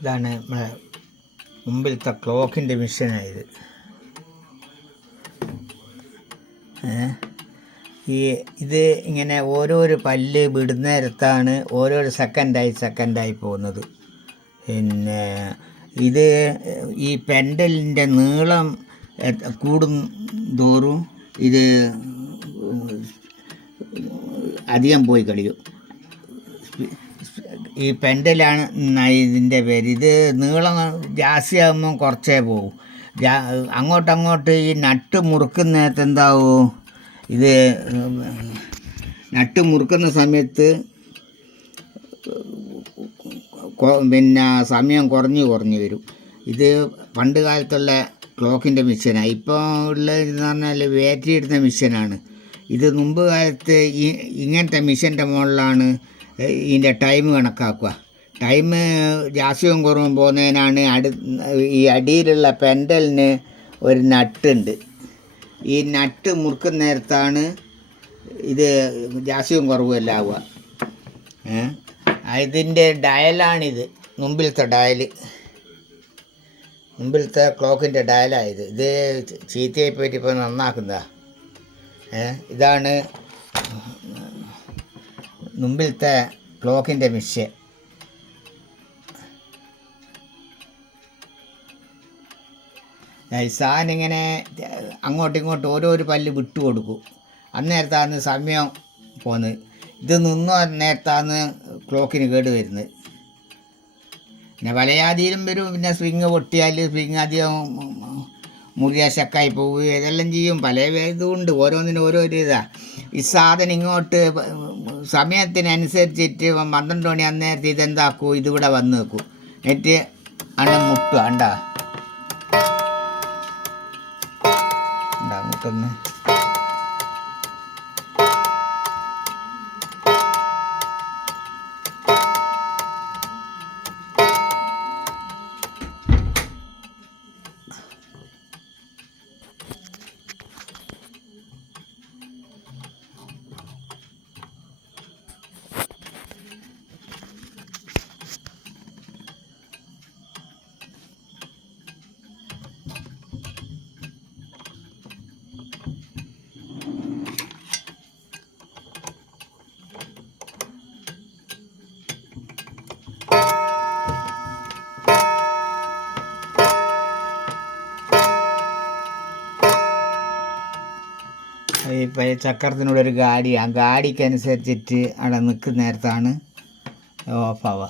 ഇതാണ് നമ്മളെ മുമ്പിലത്തെ ക്ലോക്കിൻ്റെ മിഷനായത്. ഇത് ഇങ്ങനെ ഓരോരോ പല്ല് വിടുന്നേരത്താണ് ഓരോരോ സെക്കൻഡായി പോകുന്നത്. പിന്നെ ഇത് ഈ പെൻഡലിൻ്റെ നീളം കൂടും തോറും ഇത് അധികം പോയി കളിക്കും. ഈ പെൻഡലാണ് ഇതിൻ്റെ പേര്. ഇത് നീളം ജാസ്തിയാകുമ്പം കുറച്ചേ പോകും. അങ്ങോട്ടങ്ങോട്ട് ഈ നട്ട് മുറുക്കുന്നേരത്ത് എന്താവും, ഇത് നട്ട് മുറുക്കുന്ന സമയത്ത് പിന്നെ സമയം കുറഞ്ഞ് വരും. ഇത് പണ്ട് കാലത്തുള്ള ക്ലോക്കിൻ്റെ മിഷനാണ്. ഇപ്പോൾ ഉള്ളതെന്ന് പറഞ്ഞാൽ ബാറ്ററി ഇടുന്ന മിഷനാണ്. ഇത് മുമ്പ് കാലത്ത് ഇങ്ങനത്തെ മിഷൻ്റെ മുകളിലാണ് ഇതിൻ്റെ ടൈം കണക്കാക്കുക. ടൈം ജാസ്തിയും കുറവും പോകുന്നതിനാണ് ഈ അടിയിലുള്ള പെൻഡലിന് ഒരു നട്ടുണ്ട്. ഈ നട്ട് മുറുക്കുന്ന നേരത്താണ് ഇത് ജാസ്തിയും കുറവും എല്ലാം ആവുക. ഇതിൻ്റെ ഡയലാണിത്, മുമ്പിലത്തെ ക്ലോക്കിൻ്റെ ഡയലായത്. ഇത് ചീത്തയായി പോയിട്ട് ഇപ്പോൾ നന്നാക്കുന്നതാ. ഇതാണ് മുമ്പിലത്തെ ക്ലോക്കിൻ്റെ മിഷൻ. ഈ സാധനം ഇങ്ങനെ അങ്ങോട്ടും ഇങ്ങോട്ടും ഓരോരോ പല്ല് വിട്ടു കൊടുക്കും. അന്നേരത്താണ് സമയം പോകുന്നത്. ഇത് നിന്ന നേരത്താണ് ക്ലോക്കിന് കേട് വരുന്നത്. പിന്നെ പല ജാതിയിലും വരും. പിന്നെ സ്പ്രിങ് പൊട്ടിയാൽ സ്പ്രിങ് അധികം മുറിയ ശക്കായി പോവുകയും ഇതെല്ലാം ചെയ്യും. പല ഇതുകൊണ്ട് ഓരോന്നിനും ഓരോരോ ഇതാണ്. ഈ സാധനം ഇങ്ങോട്ട് സമയത്തിനനുസരിച്ചിട്ട് 12 മണി അന്നേരത്ത് ഇതെന്താക്കൂ, ഇതിവിടെ വന്ന് വെക്കും. എന്നിട്ട് മുട്ടുക മുട്ടൊന്ന് ഇപ്പോൾ ഈ ചക്രത്തിനൂടെ ഒരു ഗാഡി, ആ ഗാഡിക്കനുസരിച്ചിട്ട് അവിടെ നിൽക്കുന്ന നേരത്താണ് ഓഫാവുക.